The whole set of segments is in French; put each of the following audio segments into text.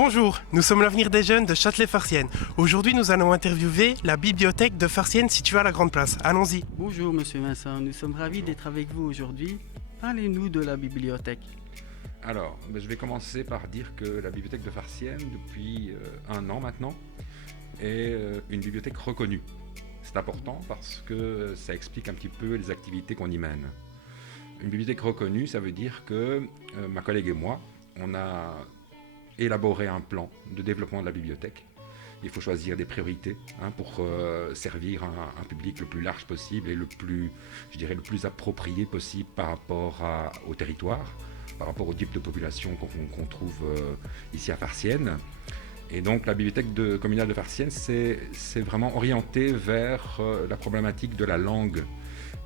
Bonjour, nous sommes l'avenir des jeunes de Châtelet-Farciennes. Aujourd'hui, nous allons interviewer la bibliothèque de Farciennes située à la Grande Place. Allons-y. Bonjour Monsieur Vincent, nous sommes ravis d'être avec vous aujourd'hui. Parlez-nous de la bibliothèque. Alors, je vais commencer par dire que la bibliothèque de Farciennes, depuis 1 an maintenant, est une bibliothèque reconnue. C'est important parce que ça explique un petit peu les activités qu'on y mène. Une bibliothèque reconnue, ça veut dire que ma collègue et moi, on a élaboré un plan de développement de la bibliothèque. Il faut choisir des priorités pour servir un public le plus large possible et le plus approprié possible par rapport au territoire, par rapport au type de population qu'on trouve ici à Farciennes. Et donc la bibliothèque communale de Farciennes, c'est vraiment orienté vers la problématique de la langue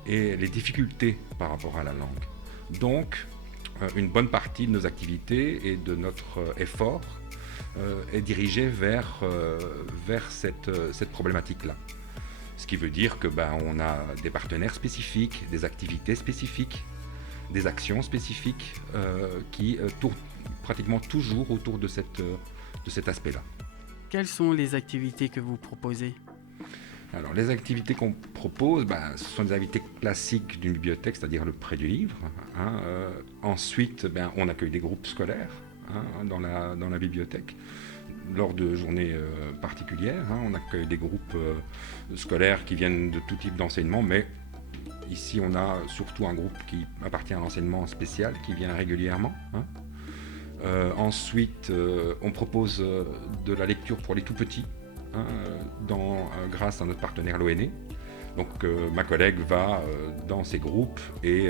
et les difficultés par rapport à la langue. Donc, une bonne partie de nos activités et de notre effort est dirigée vers cette problématique-là. Ce qui veut dire que on a des partenaires spécifiques, des activités spécifiques, des actions spécifiques qui tournent pratiquement toujours autour de cet aspect-là. Quelles sont les activités que vous proposez ? Alors, les activités qu'on propose, ce sont des activités classiques d'une bibliothèque, c'est-à-dire le prêt du livre. Ensuite, on accueille des groupes scolaires dans la bibliothèque. Lors de journées particulières, on accueille des groupes scolaires qui viennent de tout type d'enseignement, mais ici, on a surtout un groupe qui appartient à l'enseignement spécial, qui vient régulièrement. Ensuite, on propose de la lecture pour les tout-petits, grâce à notre partenaire l'ONE. Donc ma collègue va dans ces groupes et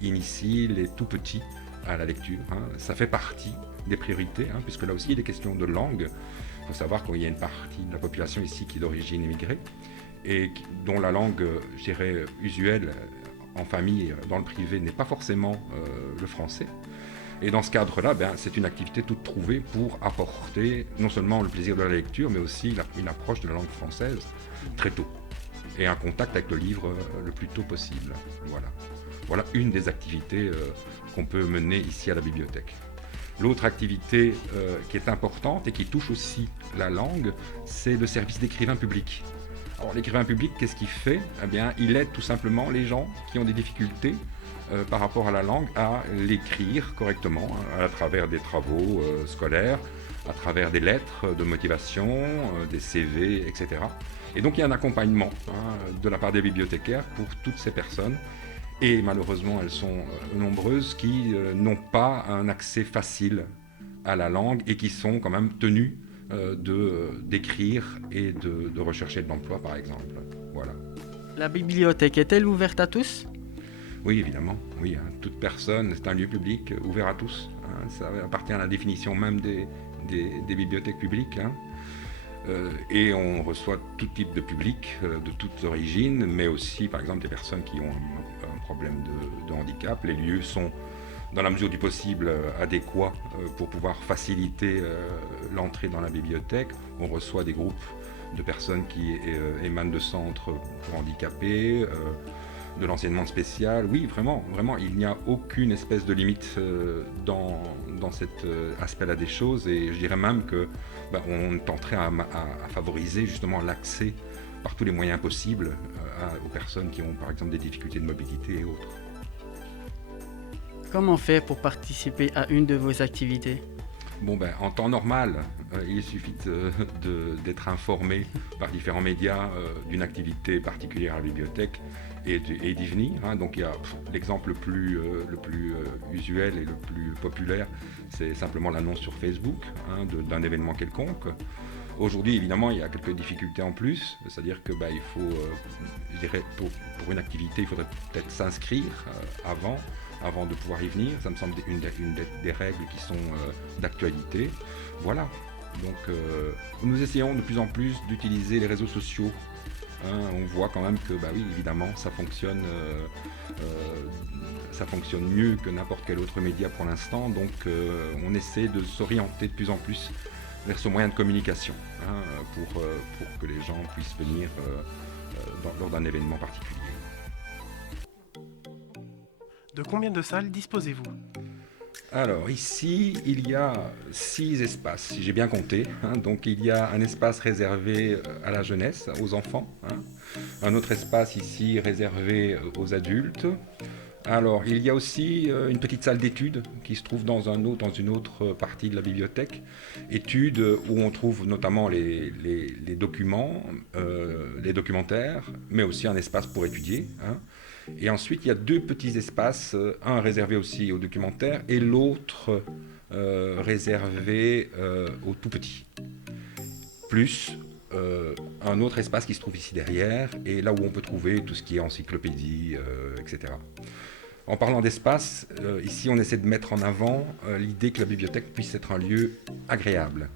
initie les tout-petits à la lecture. Ça fait partie des priorités, puisque là aussi il est question de langue. Il faut savoir qu'il y a une partie de la population ici qui est d'origine immigrée et dont la langue, usuelle en famille, dans le privé, n'est pas forcément le français. Et dans ce cadre-là, c'est une activité toute trouvée pour apporter non seulement le plaisir de la lecture, mais aussi une approche de la langue française très tôt. Et un contact avec le livre le plus tôt possible. Voilà une des activités qu'on peut mener ici à la bibliothèque. L'autre activité qui est importante et qui touche aussi la langue, c'est le service d'écrivain public. Alors l'écrivain public, qu'est-ce qu'il fait ? Il aide tout simplement les gens qui ont des difficultés par rapport à la langue à l'écrire correctement à travers des travaux scolaires, à travers des lettres de motivation, des CV, etc. Et donc il y a un accompagnement de la part des bibliothécaires pour toutes ces personnes. Et malheureusement, elles sont nombreuses qui n'ont pas un accès facile à la langue et qui sont quand même tenues d'écrire et de rechercher de l'emploi, par exemple. Voilà. La bibliothèque est-elle ouverte à tous ? Oui, évidemment. Oui, toute personne, c'est un lieu public ouvert à tous. Ça appartient à la définition même des bibliothèques publiques. Et on reçoit tout type de public, de toutes origines, mais aussi, par exemple, des personnes qui ont un problème de handicap. Les lieux sont, dans la mesure du possible, adéquats pour pouvoir faciliter l'entrée dans la bibliothèque. On reçoit des groupes de personnes qui émanent de centres pour handicapés, de l'enseignement spécial. Oui, vraiment, il n'y a aucune espèce de limite dans cet aspect-là des choses, et je dirais même que on tenterait à favoriser justement l'accès par tous les moyens possibles aux personnes qui ont par exemple des difficultés de mobilité et autres. Comment faire pour participer à une de vos activités ? En temps normal, il suffit d'être informé par différents médias d'une activité particulière à la bibliothèque et d'y venir. Donc il y a l'exemple le plus usuel et le plus populaire, c'est simplement l'annonce sur Facebook d'un événement quelconque. Aujourd'hui, évidemment, il y a quelques difficultés en plus, c'est-à-dire que il faut, pour une activité, il faudrait peut-être s'inscrire avant de pouvoir y venir. Ça me semble une des règles qui sont d'actualité. Voilà. Donc nous essayons de plus en plus d'utiliser les réseaux sociaux. On voit quand même que oui, évidemment, ça fonctionne mieux que n'importe quel autre média pour l'instant. Donc on essaie de s'orienter de plus en plus vers ce moyen de communication pour que les gens puissent venir lors d'un événement particulier. De combien de salles disposez-vous ? Alors ici, il y a 6 espaces, si j'ai bien compté, hein. Donc il y a un espace réservé à la jeunesse, aux enfants, hein. Un autre espace ici réservé aux adultes. Alors il y a aussi une petite salle d'études qui se trouve dans une autre partie de la bibliothèque. Études où on trouve notamment les documents, les documentaires, mais aussi un espace pour étudier, hein. Et ensuite, il y a 2 petits espaces, un réservé aussi aux documentaires et l'autre réservé aux tout petits. Plus un autre espace qui se trouve ici derrière et là où on peut trouver tout ce qui est encyclopédie, etc. En parlant d'espace, ici on essaie de mettre en avant l'idée que la bibliothèque puisse être un lieu agréable.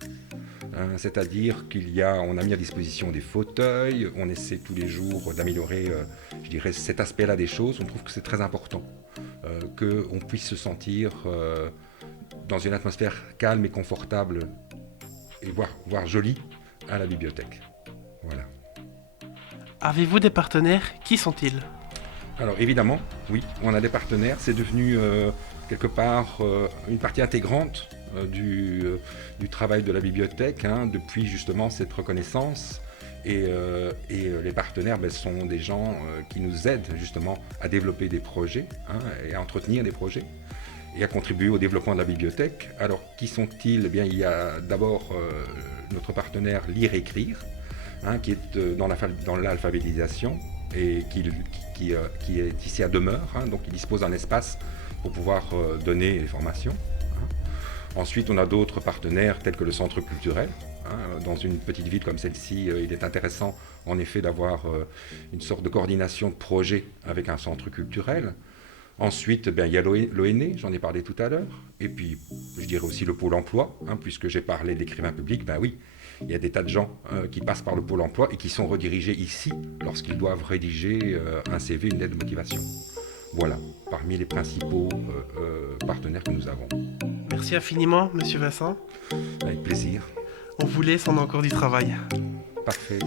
C'est-à-dire on a mis à disposition des fauteuils, on essaie tous les jours d'améliorer, je dirais, cet aspect-là des choses. On trouve que c'est très important, qu'on puisse se sentir dans une atmosphère calme et confortable, et voire jolie, à la bibliothèque. Voilà. Avez-vous des partenaires? Qui sont-ils? Alors évidemment, oui, on a des partenaires. C'est devenu quelque part une partie intégrante du travail de la bibliothèque, hein, depuis justement cette reconnaissance. Et les partenaires sont des gens qui nous aident justement à développer des projets, hein, et à entretenir des projets et à contribuer au développement de la bibliothèque. Alors qui sont-ils? Eh bien, il y a d'abord notre partenaire Lire Écrire, hein, qui est dans l'alphabétisation et qui est ici à demeure, hein, donc il dispose d'un espace pour pouvoir donner les formations. Ensuite, on a d'autres partenaires tels que le centre culturel. Dans une petite ville comme celle-ci, il est intéressant en effet d'avoir une sorte de coordination de projet avec un centre culturel. Ensuite, il y a l'ONE, j'en ai parlé tout à l'heure. Et puis, je dirais aussi le Pôle emploi, hein, puisque j'ai parlé d'écrivain public. Oui, il y a des tas de gens qui passent par le Pôle emploi et qui sont redirigés ici lorsqu'ils doivent rédiger un CV, une lettre de motivation. Voilà, parmi les principaux partenaires que nous avons. Merci infiniment, Monsieur Vincent. Avec plaisir. On vous laisse, on a encore du travail. Parfait.